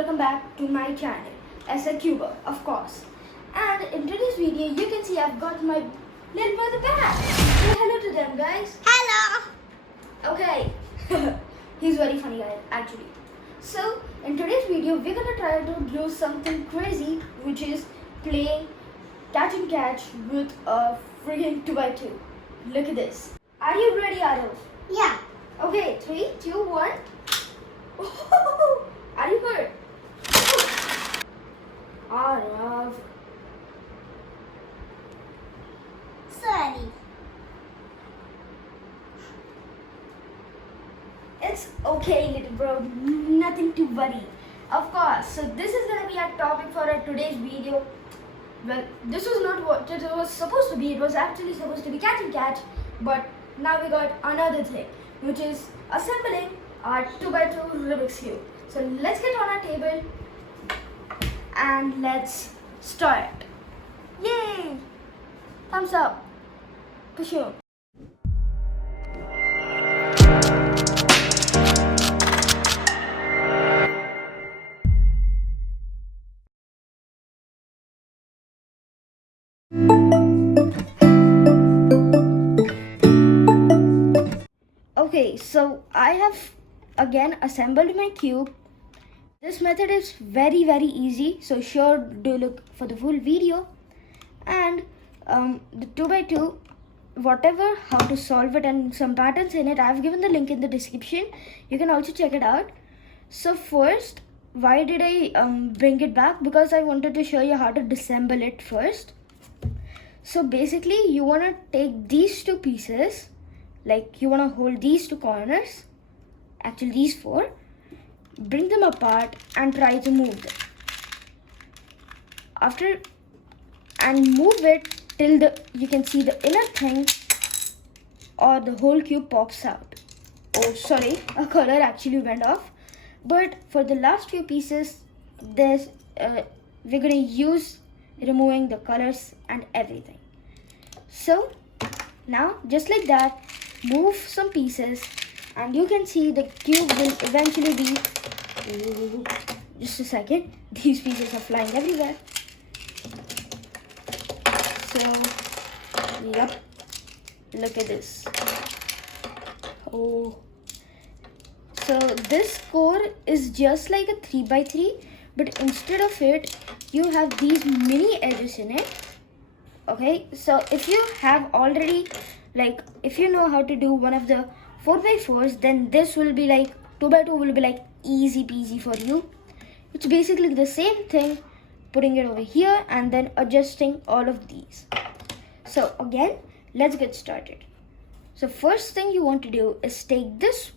welcome back to my channel as a cuber, of course. And in today's video you can see I've got my little brother back. Say hello to them, guys. Hello. Okay. He's very funny guy actually. So in today's video we're gonna try to do something crazy, which is play catch and catch with a freaking 2x2. Look at this. Are you ready, Arav? Yeah. Okay, 3, 2, 1. Are you good? Arav. Sorry. It's okay, little bro. Nothing to worry. Of course. So this is gonna be our topic for our today's video. Well, this was not what it was supposed to be. It was actually supposed to be catch and catch, but now we got another thing, which is assembling our 2x2 Rubik's Cube. So let's get on our table and let's start. Yay! Thumbs up. Push you. Okay, so I have again assembled my cube. This method is very easy, so sure do look for the full video. And the 2x2, whatever, how to solve it and some patterns in it, I've given the link in the description. You can also check it out. So first, why did I bring it back? Because I wanted to show you how to disassemble it first. So basically you want to take these two pieces, like you want to hold these two corners, actually these four, bring them apart and try to move them. And move it till you can see the inner thing or the whole cube pops out. Oh sorry, a color actually went off. But for the last few pieces, we're gonna use removing the colors and everything. So now just like that, move some pieces and you can see the cube will eventually be, just a second, these pieces are flying everywhere. So yep, look at this. Oh, so this core is just like a 3x3, but instead of it you have these mini edges in it. Okay, so if you have already, like if you know how to do one of the 4x4s, then this will be like 2x2 will be like easy peasy for you. It's basically the same thing, putting it over here and then adjusting all of these. So again, let's get started. So first thing you want to do is take this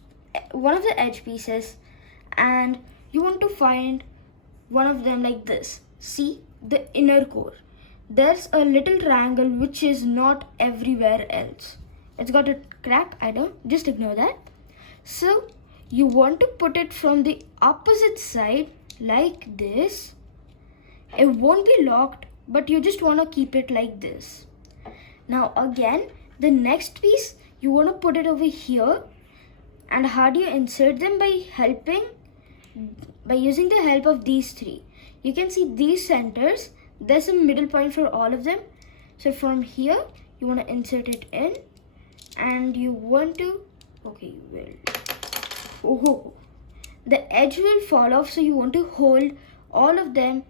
one of the edge pieces and you want to find one of them like this. See the inner core. There's a little triangle which is not everywhere else. It's got a crack, just ignore that. So you want to put it from the opposite side like this. It won't be locked, but you just want to keep it like this. Now again, the next piece, you want to put it over here. And how do you insert them? By using the help of these three. You can see these centers. There's a middle point for all of them. So from here, you want to insert it in. And you want to, okay, the edge will fall off, so you want to hold all of them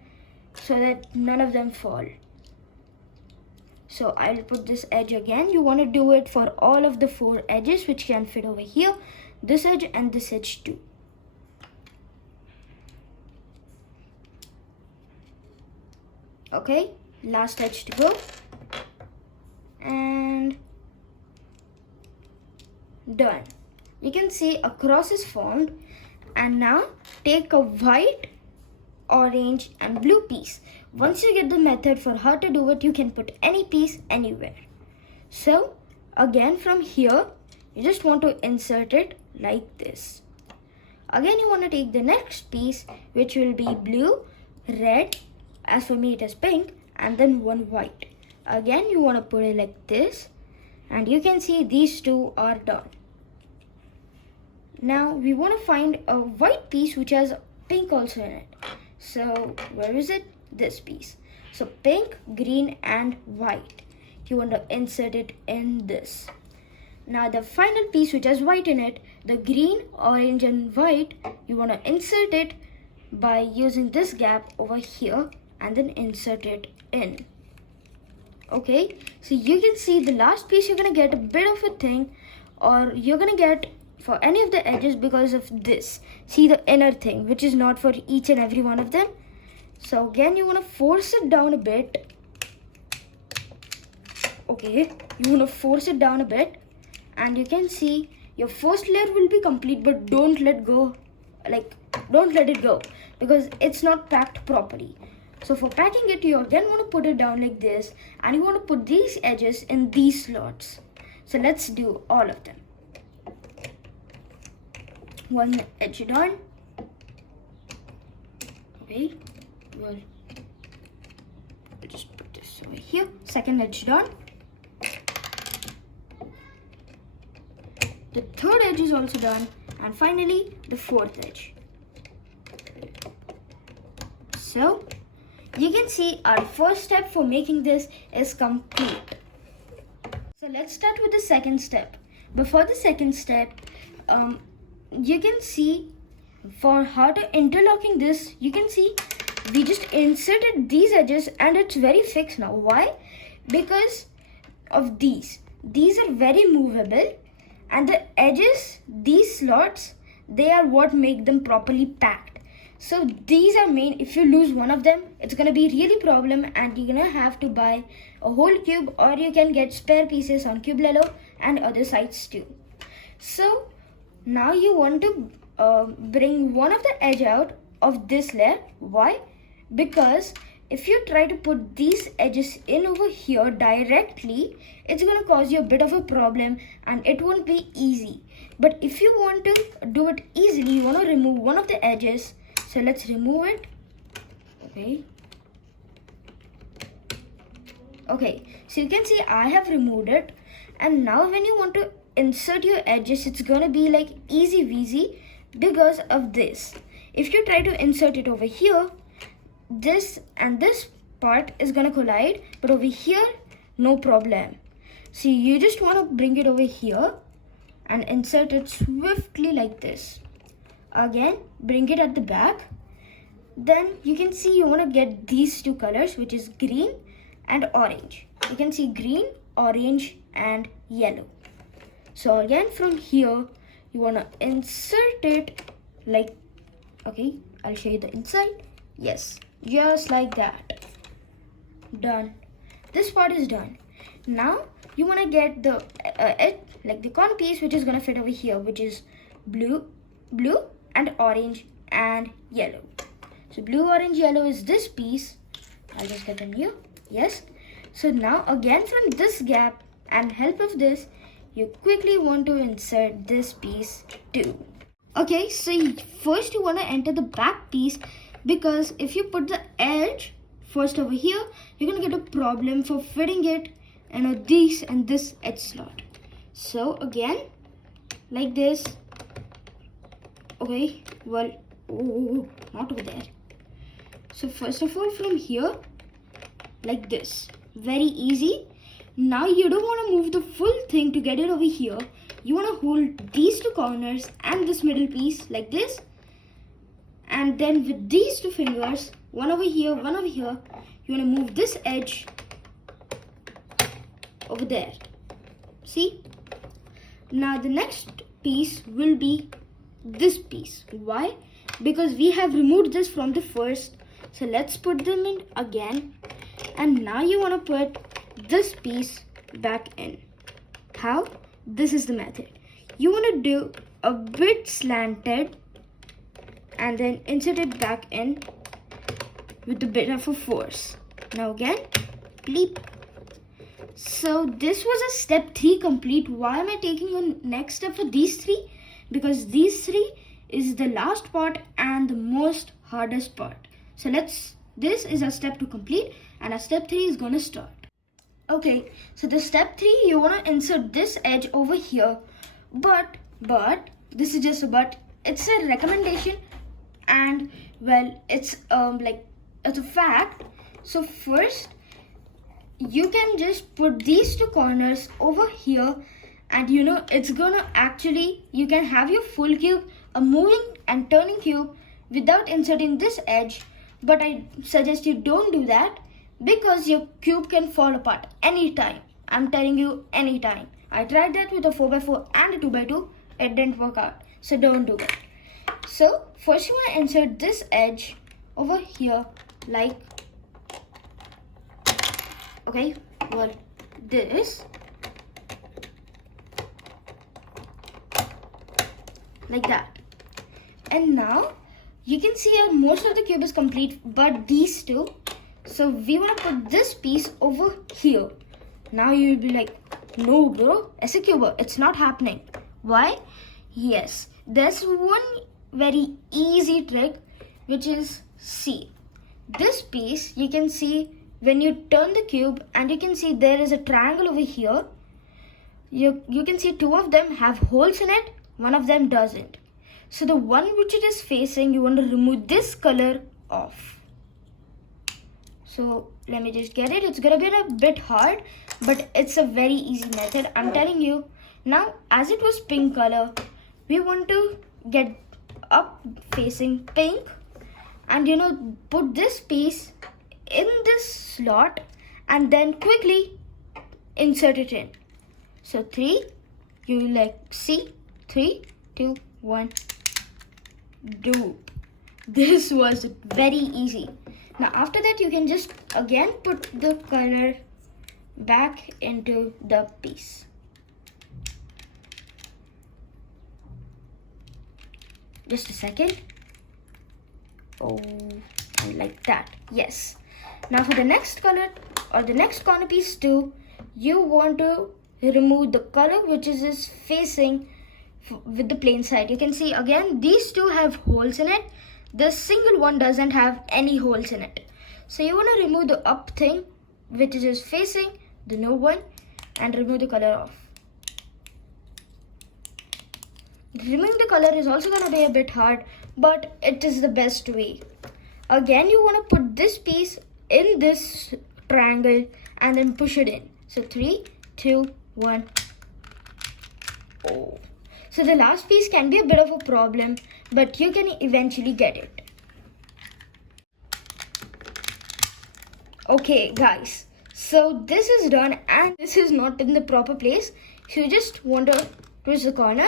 so that none of them fall. So I'll put this edge again. You want to do it for all of the 4 edges which can fit over here, this edge and this edge too. Okay, last edge to go. And done. You can see a cross is formed. And now take a white, orange and blue piece. Once you get the method for how to do it, you can put any piece anywhere. So again, from here you just want to insert it like this. Again, you want to take the next piece, which will be blue, red, as for me it is pink, and then one white. Again, you want to put it like this, and you can see these two are done. Now we want to find a white piece which has pink also in it. So where is it? This piece. So pink, green and white. You want to insert it in this. Now the final piece which has white in it, the green, orange and white, you want to insert it by using this gap over here and then insert it in. Okay, so you can see the last piece you're going to get a bit of a thing, or you're going to get for any of the edges because of this. See the inner thing which is not for each and every one of them. So again you want to force it down a bit. Okay, you want to force it down a bit and you can see your first layer will be complete, but don't let go, don't let it go because it's not packed properly. So for packing it, you again want to put it down like this and you want to put these edges in these slots. So let's do all of them. One edge done. Okay, well, I'll just put this over here. Second edge done. The third edge is also done, and finally the fourth edge. So you can see our first step for making this is complete. So let's start with the second step. Before the second step, you can see for how to interlocking this, you can see we just inserted these edges and it's very fixed now. Why? Because of these are very movable. And the edges, these slots, they are what make them properly packed. So these are main. If you lose one of them, it's going to be really problem and you're going to have to buy a whole cube, or you can get spare pieces on Cubello and other sites too. So now you want to bring one of the edge out of this layer. Why? Because if you try to put these edges in over here directly, it's going to cause you a bit of a problem and it won't be easy. But if you want to do it easily, you want to remove one of the edges. So let's remove it. Okay, so you can see I have removed it. And now when you want to insert your edges, it's going to be like easy weasy because of this. If you try to insert it over here, this and this part is gonna collide, but over here no problem. See, you just want to bring it over here and insert it swiftly like this. Again, bring it at the back. Then you can see you want to get these two colors, which is green and orange. You can see green, orange and yellow. So again from here you want to insert it like, okay, I'll show you the inside. Yes, just like that. Done. This part is done. Now you want to get the like the corner piece which is going to fit over here, which is blue and orange and yellow. So blue, orange, yellow is this piece. I'll just get them here. Yes. So now again from this gap and help of this, you quickly want to insert this piece too. Okay, so first you want to enter the back piece, because if you put the edge first over here, you're going to get a problem for fitting it in this and this edge slot. So again, like this. Okay, well, not over there. So first of all from here, like this. Very easy. Now you don't want to move the full thing to get it over here. You want to hold these two corners and this middle piece like this. And then with these two fingers, one over here, one over here, you want to move this edge over there. See? Now the next piece will be this piece. Why? Because we have removed this from the first. So let's put them in again. And now you want to put this piece back in. How? This is the method. You want to do a bit slanted and then insert it back in with a bit of a force. Now again, bleep. So this was a step 3 complete. Why am I taking a next step for these 3? Because these 3 is the last part and the most hardest part. So this is a step 2 complete and a step 3 is gonna start. Okay, so the step 3, you wanna insert this edge over here, but this is just a but. It's a recommendation and well, it's it's a fact. So first you can just put these two corners over here, and it's gonna actually, you can have your full cube, a moving and turning cube, without inserting this edge. But I suggest you don't do that, because your cube can fall apart anytime. I'm telling you, anytime. I tried that with a 4x4 and a 2x2. It didn't work out. So don't do that. So first you want to insert this edge over here, like, okay, well, this, like that. And now you can see that most of the cube is complete, but these two. So we want to put this piece over here. Now you'll be like, no bro, as a cuber, it's not happening. Why? Yes, there's one very easy trick, which is, see, this piece, you can see when you turn the cube, and you can see there is a triangle over here. You can see two of them have holes in it, one of them doesn't. So the one which it is facing, you want to remove this color off. So let me just get it. It's gonna be a bit hard, but it's a very easy method, I'm telling you. Now, as it was pink color, we want to get up facing pink, and put this piece in this slot, and then quickly insert it in. So 3, you see, 3, 2, 1, do. This was very easy. Now after that, you can just again put the color back into the piece. Just a second. Oh, and like that. Yes. Now for the next color, or the next corner piece too, you want to remove the color which is facing with the plain side. You can see again, these two have holes in it. This single one doesn't have any holes in it. So you want to remove the up thing which is facing the no one, and remove the color off. Removing the color is also going to be a bit hard, but it is the best way. Again, you want to put this piece in this triangle and then push it in. So 3, 2, 1. Oh. So the last piece can be a bit of a problem, but you can eventually get it. Okay guys, so this is done, and this is not in the proper place. So you just want to twist the corner,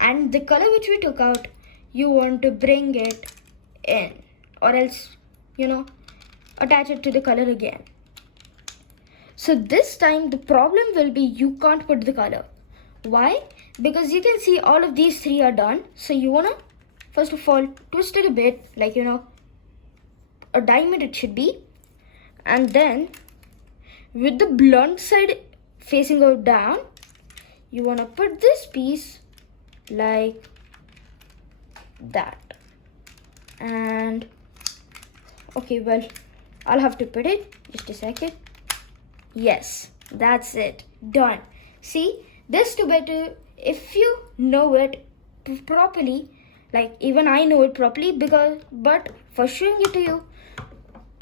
and the color which we took out, you want to bring it in, or else attach it to the color again. So this time the problem will be, you can't put the color. Why? Because you can see all of these three are done. So you want to first of all twist it a bit, like a diamond it should be, and then with the blunt side facing out down, you want to put this piece like that. And okay, well, I'll have to put it, just a second. Yes, that's it, done. See, this 2x2, if you know it properly, like even I know it properly, but for showing it to you,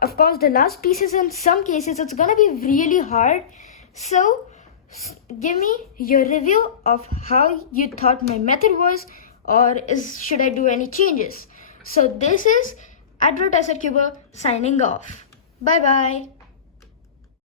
of course the last pieces in some cases it's gonna be really hard. So give me your review of how you thought my method was, or should I do any changes. So this is Advertiser Cuber signing off. Bye bye.